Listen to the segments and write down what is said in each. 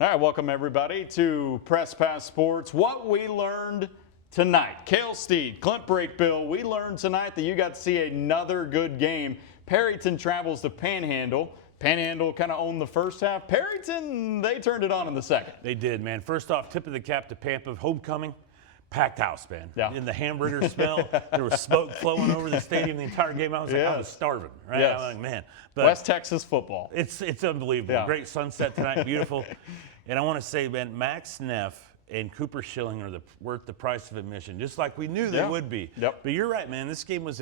All right, welcome everybody to Press Pass Sports. What we learned tonight. Kale, Steed, Clint, Brakebill. We learned tonight that you got to see another good game. Perryton travels to Panhandle. Panhandle kind of owned the first half. Perryton, they turned it on in the second. They did, man. First off, tip of the cap to Pampa. Homecoming, packed house, man. Yeah. In the hamburger smell, there was smoke flowing over the stadium the entire game. I was like, I was starving, right? Yes. I was like, man. But West Texas football. It's unbelievable. Yeah. Great sunset tonight, beautiful. And I want to say, man, Max Neff and Cooper Schilling are worth the price of admission, just like we knew they would be. Yep. But you're right, man. This game was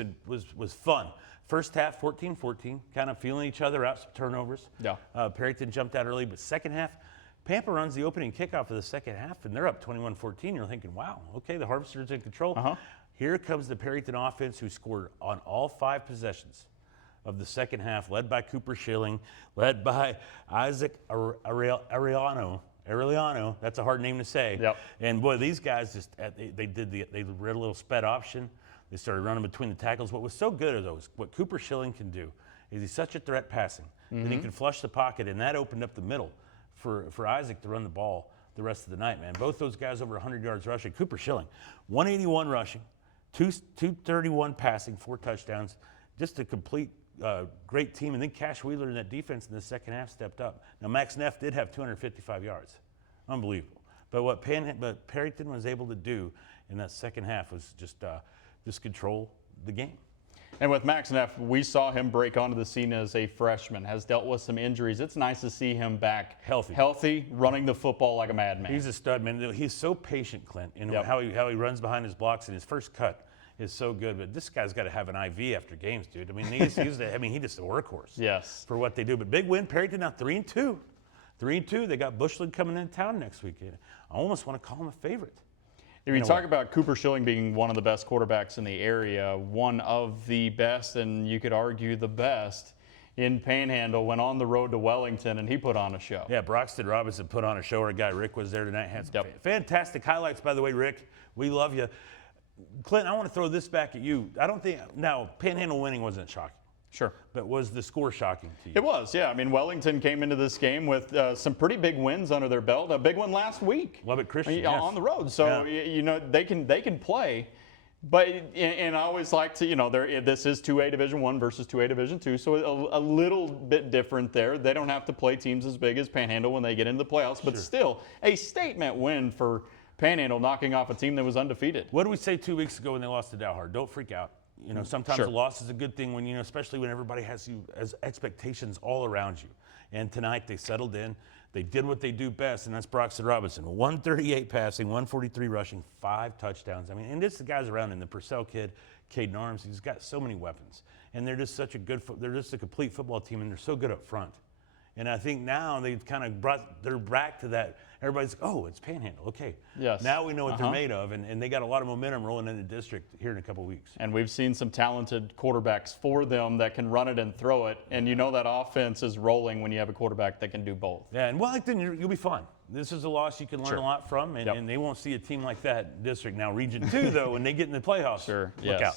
fun. First half, 14-14, kind of feeling each other out, some turnovers. Yeah. Perryton jumped out early, but second half, Pampa runs the opening kickoff of the second half, and they're up 21-14. You're thinking, wow, okay, the Harvesters in control. Here comes the Perryton offense, who scored on all 5 possessions of the second half, led by Cooper Schilling, led by Isaac Arellano. That's a hard name to say. Yep. And boy, these guys just they read a little sped option. They started running between the tackles. What was so good, though, is what Cooper Schilling can do is he's such a threat passing. And he can flush the pocket, and that opened up the middle for Isaac to run the ball the rest of the night, man. Both those guys over 100 yards rushing. Cooper Schilling, 181 rushing, 231 passing, 4 touchdowns. Just a complete great team. And then Cash Wheeler in that defense in the second half stepped up. Now, Max Neff did have 255 yards. Unbelievable. But what Perryton was able to do in that second half was just control the game. And with Max Neff, we saw him break onto the scene as a freshman, has dealt with some injuries. It's nice to see him back healthy, running the football like a madman. He's a stud, man. He's so patient, Clint, in how he runs behind his blocks, and his first cut is so good. But this guy's got to have an IV after games, dude. I mean, he's just a workhorse. Yes. For what they do. But big win, Perryton now 3-2. 3-2. They got Bushland coming into town next week. I almost want to call him a favorite. If you talk about Cooper Schilling being one of the best quarterbacks in the area, one of the best, and you could argue the best in Panhandle, went on the road to Wellington, and he put on a show. Yeah, Broxton Robinson put on a show. Our guy Rick was there tonight. Had some fantastic highlights, by the way, Rick. We love you. Clint, I want to throw this back at you. I don't think, now, Panhandle winning wasn't shocking. Sure. But was the score shocking to you? It was, yeah. I mean, Wellington came into this game with some pretty big wins under their belt. A big one last week. Lubbock Christian, on the road. So, you know, they can play. But, and I always like to, you know, this is 2A Division I versus 2A Division II, so a little bit different there. They don't have to play teams as big as Panhandle when they get into the playoffs, but still a statement win for Panhandle, knocking off a team that was undefeated. What did we say 2 weeks ago when they lost to Dalhart? Don't freak out. You know, sometimes a loss is a good thing when, you know, especially when everybody has expectations all around you. And tonight they settled in. They did what they do best, and that's Broxton Robinson. 138 passing, 143 rushing, 5 touchdowns. I mean, and it's the guys around him, the Purcell kid, Caden Arms. He's got so many weapons. And they're just such a they're just a complete football team, and they're so good up front. And I think now they've kind of they're back to that. Everybody's, oh, it's Panhandle. Okay. Yes. Now we know what they're made of, and they got a lot of momentum rolling in the district here in a couple weeks. And we've seen some talented quarterbacks for them that can run it and throw it. And you know that offense is rolling when you have a quarterback that can do both. Yeah, and Wellington, you'll be fine. This is a loss you can learn a lot from, and they won't see a team like that district. Now, Region 2, though, when they get in the playoffs, look out.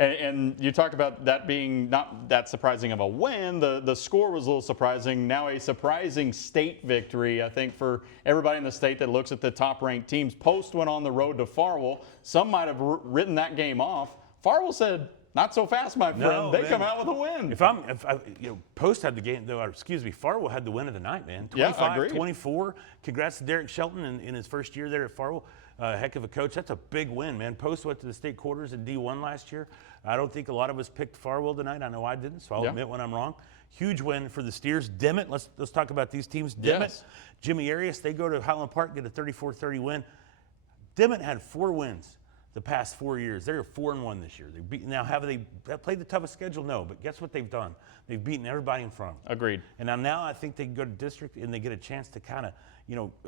And you talked about that being not that surprising of a win. The score was a little surprising. Now a surprising state victory, I think, for everybody in the state that looks at the top-ranked teams. Post went on the road to Farwell. Some might have written that game off. Farwell said, not so fast, my friend. No, they come out with a win. Post had the game, though, excuse me, Farwell had the win of the night, man. 25-24. Congrats to Derek Shelton in his first year there at Farwell. Heck of a coach. That's a big win, man. Post went to the state quarters in D1 last year. I don't think a lot of us picked Farwell tonight. I know I didn't, so I'll admit when I'm wrong. Huge win for the Steers. Dimmitt, let's talk about these teams. Dimmitt, Jimmy Arias, they go to Highland Park, get a 34-30 win. Dimmitt had 4 wins the past 4 years. They're 4-1 this year. Have they played the toughest schedule? No, but guess what they've done? They've beaten everybody in front of them. Agreed. And now I think they can go to district and they get a chance to kind of,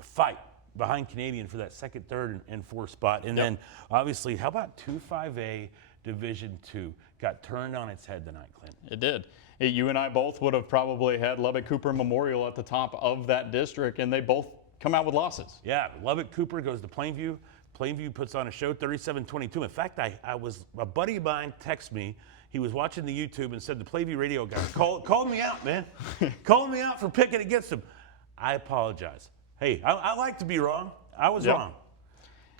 fight behind Canadian for that second, third, and fourth spot. And then, obviously, how about 2-5A Division II? Got turned on its head tonight, Clint. It did. You and I both would have probably had Lubbock Cooper Memorial at the top of that district, and they both come out with losses. Yeah, Lubbock Cooper goes to Plainview. Plainview puts on a show, 37-22. In fact, a buddy of mine texted me. He was watching the YouTube and said the Plainview radio guy called me out, man. Called me out for picking against him. I apologize. Hey, I like to be wrong. I was Yep. wrong.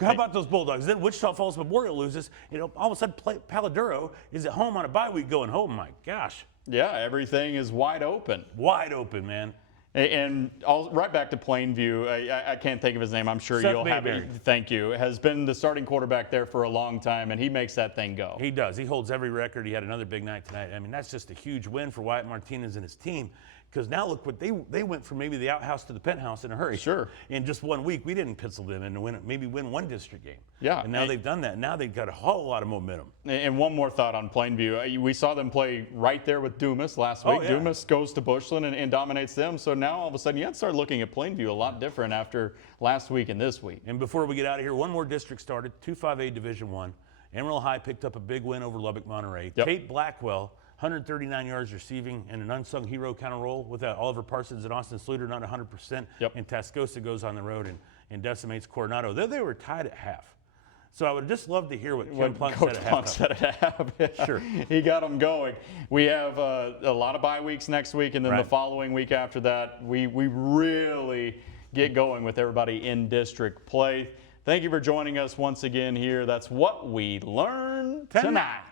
How about those Bulldogs? Then Wichita Falls Memorial loses. All of a sudden, Paladuro is at home on a bye week going, oh my gosh. Yeah, everything is wide open. Wide open, man. And right back to Plainview, I can't think of his name. I'm sure Seth you'll have Mayberry. it. Thank you. Has been the starting quarterback there for a long time, and he makes that thing go. He does. He holds every record. He had another big night tonight. I mean, that's just a huge win for Wyatt Martinez and his team. Because now look what they went from maybe the outhouse to the penthouse in a hurry. Sure. In just 1 week, we didn't pencil them in to win one district game. Yeah. And now they've done that. Now they've got a whole lot of momentum. And one more thought on Plainview. We saw them play right there with Dumas last week. Oh, yeah. Dumas goes to Bushland and dominates them. So now all of a sudden you have to start looking at Plainview a lot different after last week and this week. And before we get out of here, one more district started, 2-5A Division I. Emerald High picked up a big win over Lubbock Monterey. Yep. Kate Blackwell, 139 yards receiving and an unsung hero kind of role with Oliver Parsons and Austin Sluter not 100%. Yep. And Tascosa goes on the road and decimates Coronado. They were tied at half. So I would just love to hear what Ken Plunk Coach said at Plunk halftime. said at half. Yeah. Sure. He got them going. We have a lot of bye weeks next week, and then the Right. following week after that, we really get going with everybody in district play. Thank you for joining us once again here. That's what we learned tonight.